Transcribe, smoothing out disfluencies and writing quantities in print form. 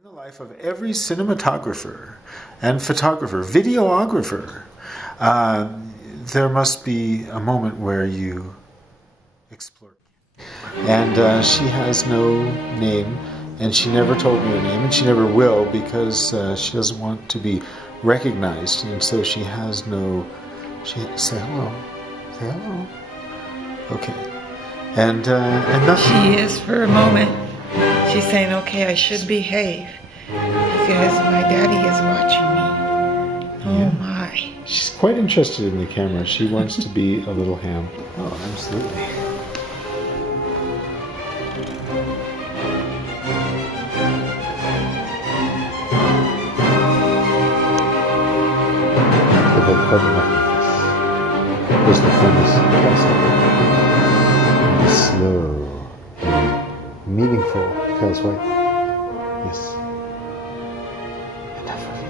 In the life of every cinematographer and photographer, videographer, there must be a moment where you explore. And she has no name, and she never told me her name, and she never will because she doesn't want to be recognized, and so she has no. Say hello. Say hello. Okay. And nothing. She is for a moment. She's saying, okay, I should behave because my daddy is watching me. Oh yeah. My. She's quite interested in the camera. She wants to be a little ham. Oh, absolutely. There's the fullness. Slow, meaningful. Tell us why. Yes. Enough of you.